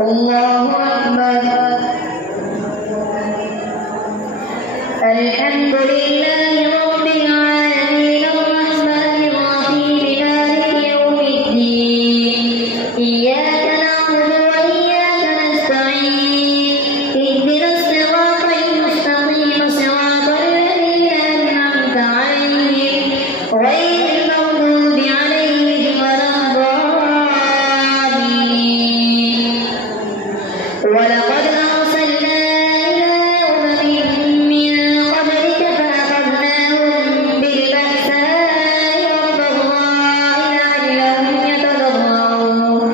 الله أكبر. الحمد لله رب العالمين الرحمن الرحيم مالك يوم الدين إياك نعبد وإياك نستعين اهدنا الصراط المستقيم صراط الذين أنعمت عليهم غير المغضوب عليهم ولا الضالين. ولقد أرسلنا إلى أمم من قبلك فأخذناهم بالبأساء والضراء لعلهم يتضرعون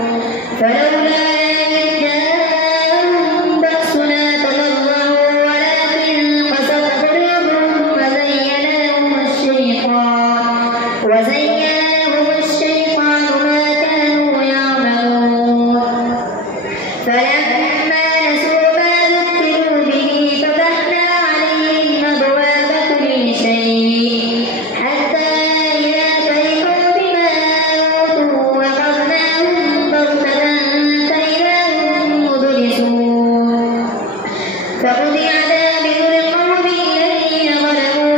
فلولا إذ جاءهم بأسنا تضرعوا ولكن قست قلوبهم وزين لهم الشيطان ما كانوا يعملون. فلما نسوا ما ذكروا به فتحنا عليهم أبواب كل شيء حتى إذا فرحوا بما أوتوا أخذناهم بغتة فإذا هم مبلسون. فقضي دابر القوم الذين ظلموا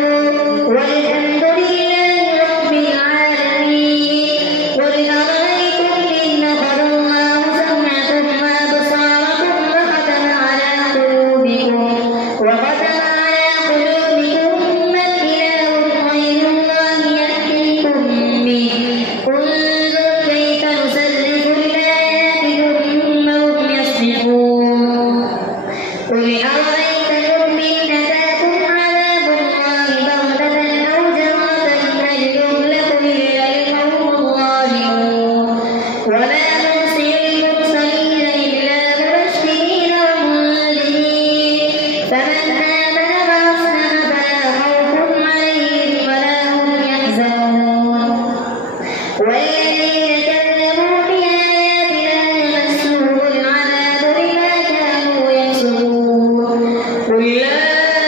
والحمد لله رب العالمين. قل أرأيتم إن أخذ الله سمعكم وأبصاركم وختم على قلوبكم من إله غير الله يأتيكم به انظر كيف نصرف الآيات ثم هم يصدفون. قل أرأيتكم إن أتاكم عذاب الله بغتة أو جرة هل يهلك إلا القوم الظالمون. وما نرسل المرسلين إلا مبشرين ومنذرين فمن آمن وأصلح فلا خوف عليهم ولا هم يحزنون. والذين كذبوا بآياتنا يمسهم العذاب بما كانوا يكسبون. قل لا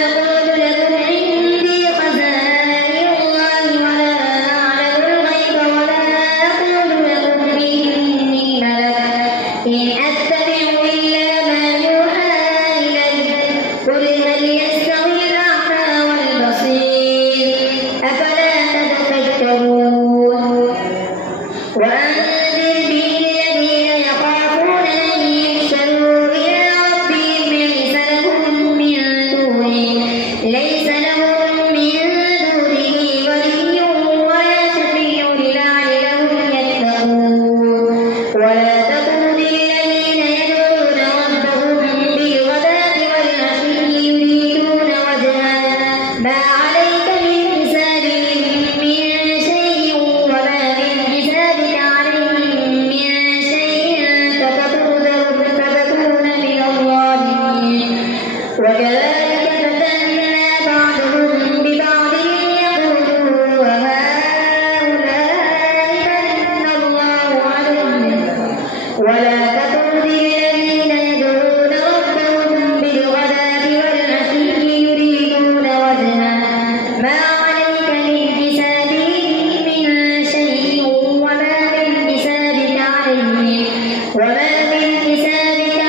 أقول لكم عندي خزائن الله ولا أعلم الغيب ولا أقول لكم إني ملك إن أتبع إلا ما يوحى إلي. قل هل يستوي الأعمى والبصير أفلا تتفكرون. وأنذر به الذين يخافون أن يحشروا إلى ربهم ليس لهم من دونه ولي ولا شفيع لعلهم يتقون. ولا تطرد الذين يدعون ربهم بالغداة والعشي يريدون وجهه ما عليك من حسابهم من شيء وما من حسابك عليهم من شيء فتطردهم فتكون من الظالمين. وكذلك فتنا بعضهم ببعض ليقولوا وهؤلاء من الله عليهم. ولا تطرد الذين يدعون ربهم بالغداة والعشي يريدون وجهه ما عليك من حسابهم من شيء وما من حسابك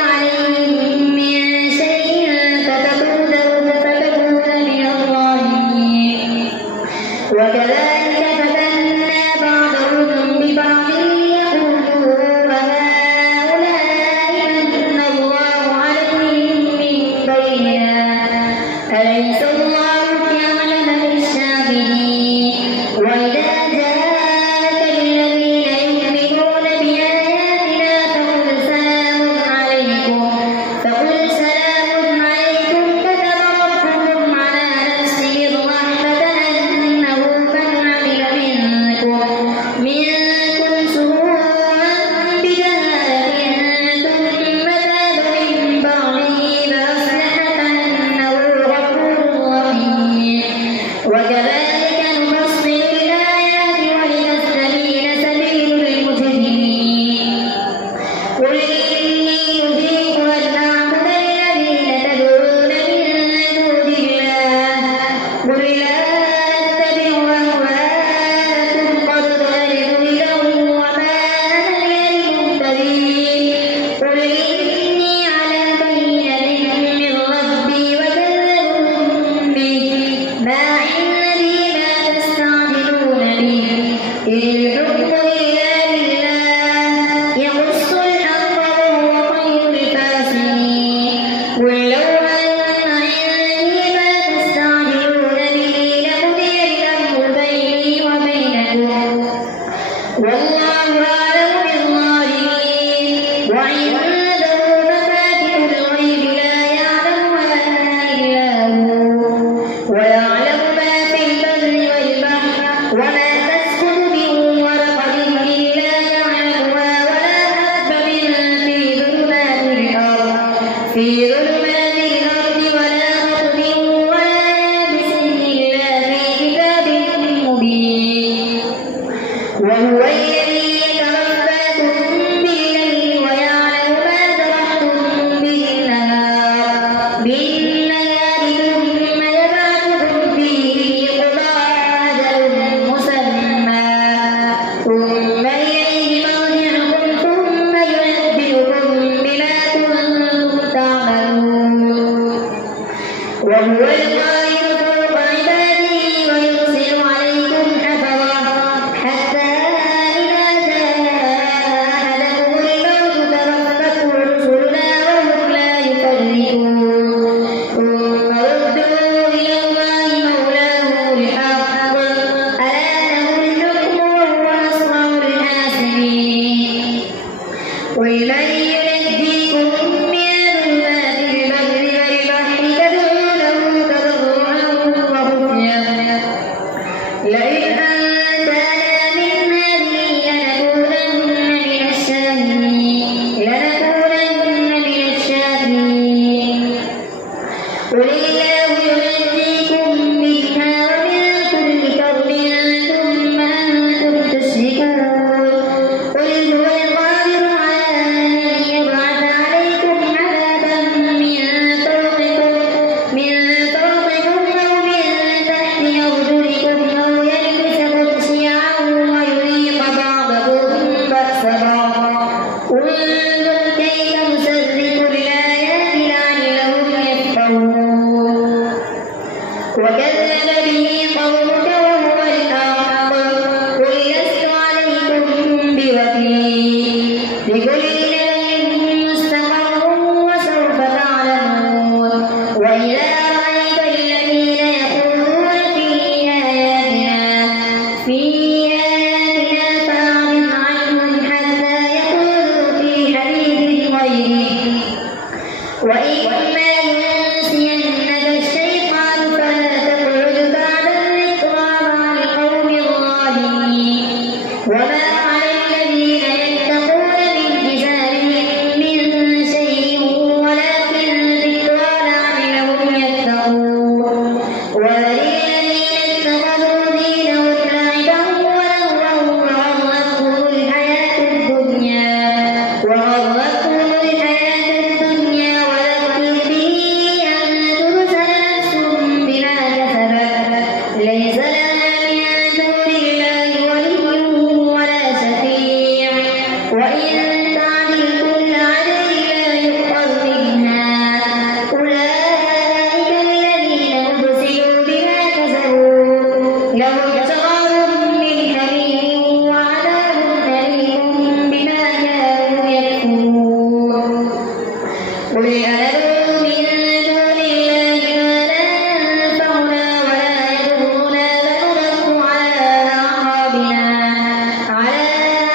عليهم من شيء فتطردهم فتكون من الظالمين. وكذلك فتنا بعضهم ببعض ليقولوا وهؤلاء قل من ينجيكم من ظلمات البر والبحر تدعونه تضرعا وخفيا لئن أنجانا من هذه لنكونن من الشاكرين قل الله ينجيكم منها ومن كل كرب ثم أنتم تشركون قل هو القادر على أن يبعث عليكم عذابا من فوقكم أو من تحت أرجلكم أو يلبسكم شيعا ويذيق بعضكم بأس بعض انظر كيف نصرف الآيات لعلهم يفقهون وكذب به قومك وهو الحق قل لست عليكم بوكيل لكل نبي مستقر وسوف تعلمون وإذا رأيت الذين يخوضون في آياتنا فأعرض عنهم حتى يخوضوا في حديث غيره وإما ينسينك الشيطان فلا تقعد بعد الذكرى مع القوم الظالمين وما على الذين يتقون من حسابهم من شيء ولكن ذكرى لعلهم يتقون وذل الذين اتخذوا دينهم لعبا ولهوا وغرتهم الحياة الدنيا وذكر به أن تبسل نفس بما كسبت ليس لها من دون الله ولي ولا شفيع وإن تعدل كل عدل لا يؤخذ منها أولئك الذين أبسلوا بما كسبوا لهم شراب من حميم وعذاب أليم بما كانوا يكفرون قل أندعو من دون الله ما لا ينفعنا ولا يضرنا فنرد على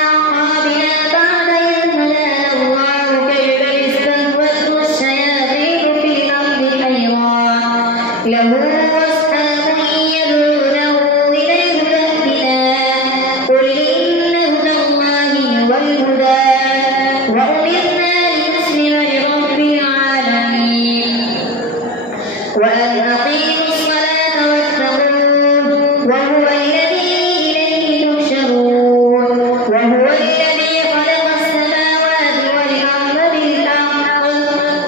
أعقابنا بعد إذ هدانا الله كالذي استهوته الشياطين في الأرض حيران له أصحاب يدعونه إلى الهدى ائتنا قل إن هدى الله هو الهدى وأمرنا لنسلم لرب العالمين وأن أقيموا الصلاة واتقوه وهو الذي إليه تحشرون وهو الذي خلق السماوات والأرض بالحق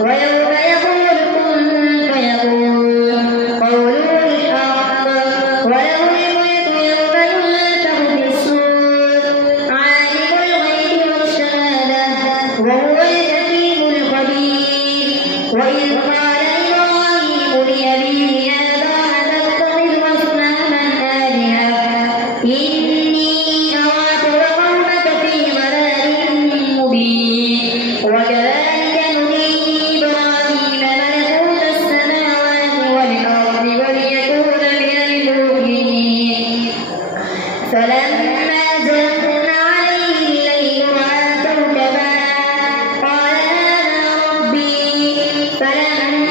ويوم يقول كن فيكون قوله الحق وله الملك يوم ينفخ في الصور عالم الغيب والشهادة وهو الحكيم الخبير وإذ قال إبراهيم لأبيه آذر أتتخذ أصناما آلهة إني أراك وقومك في ضلال مبين وكذلك نري إبراهيم ملكوت السماوات والأرض وليكون من المؤمنين فلما جن عليه الليل رأى كوكبا قال هذا ربي فلما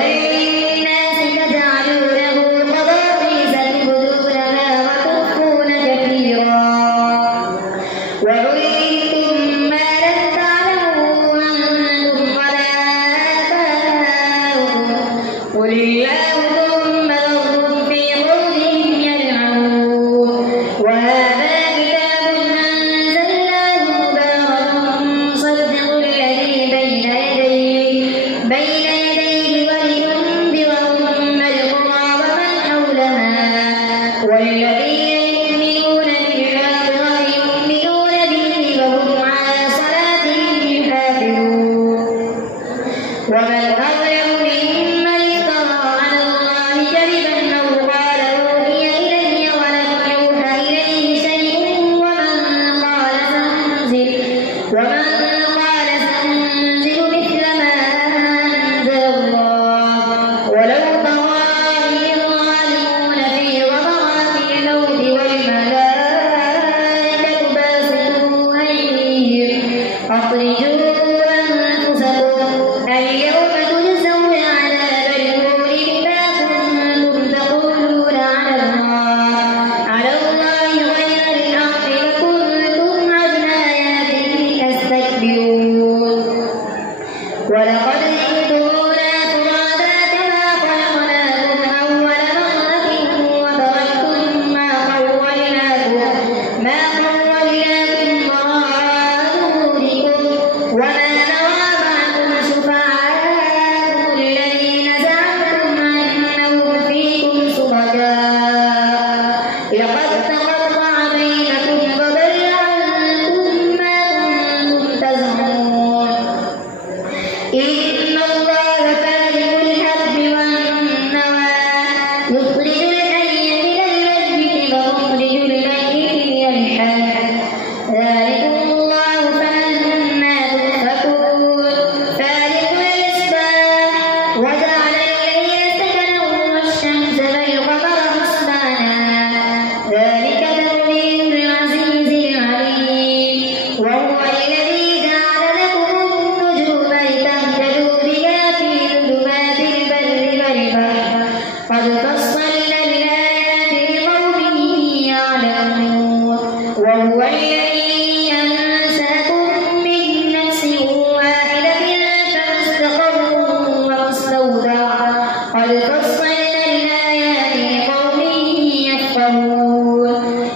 الناس تجعلونه قراطيس تبدونها وتخفون كثيرا وعلمتم ما لم تعلموا أنتم ولا آباؤكم قل الله ثم ذرهم في قولهم يلعبون وهذا كتاب أنزلناه مبارك مصدق الذي بين يديه ولينذر أم القرى ومن حولها والذين يؤمنون بالآخرة يؤمنون به وهم على صلاتهم يحافظون ومن أظلم ممن افترى على الله كذبا أو قال أوحي إلي ولم يوحى إليه شيء ومن قال سأنزل مثل ما أنزل الله ولو ترى إذ الظالمون في غمرات الموت والملائكة باسطوا أيديهم أخرجوا أنفسكم اليوم تجزون عذاب الهون بما كنتم تقولون على الله غير الحق وكنتم عن آياته تستكبرون ولقد جئتمونا فرادا كما خلقناكم أول مرة وتركتم ما خولناكم وراء ظهوركم وما نرى معكم شفعاءكم الذين زعمتم أنهم فيكم شركاء لقد تقطع بينكم وضل عنكم ما كنتم تزعمون إن الله فالق الحب والنوى يخرج الحي من الميت ومخرج الميت من الحي ذلكم الله فأنى تؤفكون فالق الإصباح وجعل الليل سكنا والشمس والقمر حسبانا ذلك تقدير العزيز العليم وهو الذي جعل لكم النجوم لتهتدوا بها في ظلمات البر والبحر قد فصلنا الآيات لقوم يعلمون وهو الذي أنشأكم من نفس واحدة فمستقر ومستودع قد فصلنا الآيات لقوم يفقهون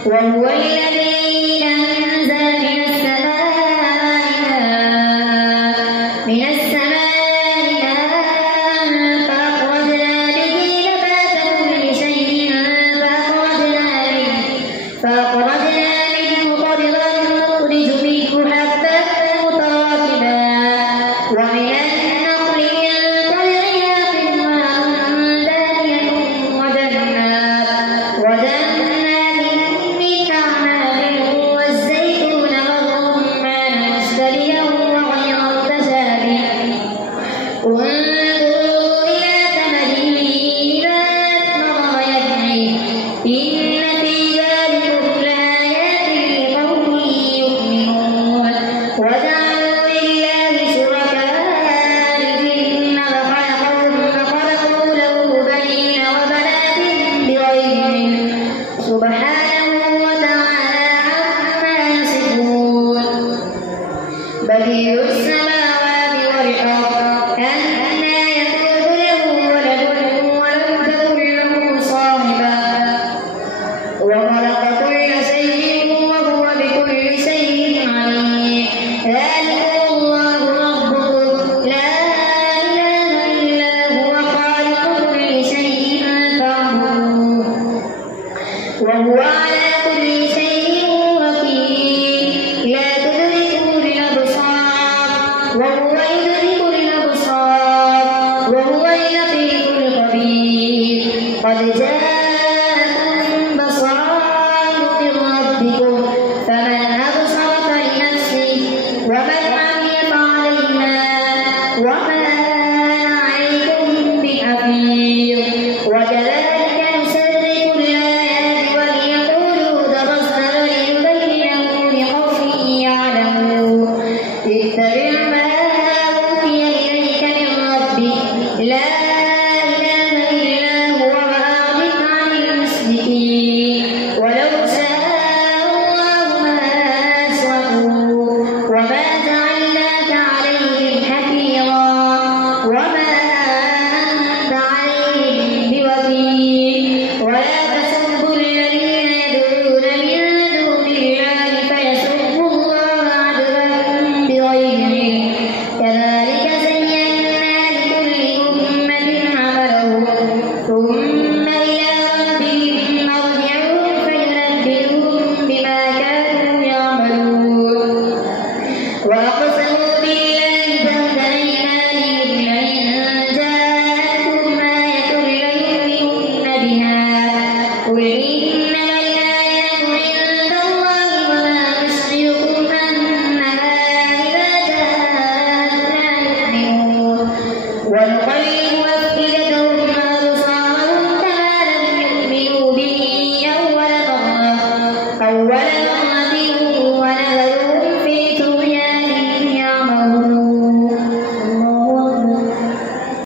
وهو الذي أنزل من السماء ماء فأخرجنا به نبات كل شيء فأخرجنا منه خضرا نخرج منه حبا متراكبا ومن النخل من طلعها قنوان دانية وجنات من أعناب والزيتون والرمان مشتبها وغير متشابه انظروا إلى ثمره إذا أثمر وينعه إن في ذلكم لآيات لقوم يؤمنون وجعلوا لله شركاء الجن فخلقوا له بنين وبنات بغير علم سبحانه وتعالى عما يصفون بديع السماوات والأرض أنى يكون له ولد ولم تكن له صاحبة وخلق كل شيء وهو بكل شيء عليم ذلكم الله ربكم لا إله إلا هو خالق كل شيء فاعبدوه وهو على كل شيء وكيل لا تدركه الأبصار وهو يدرك الأبصار وهو اللطيف الخبير قد جاء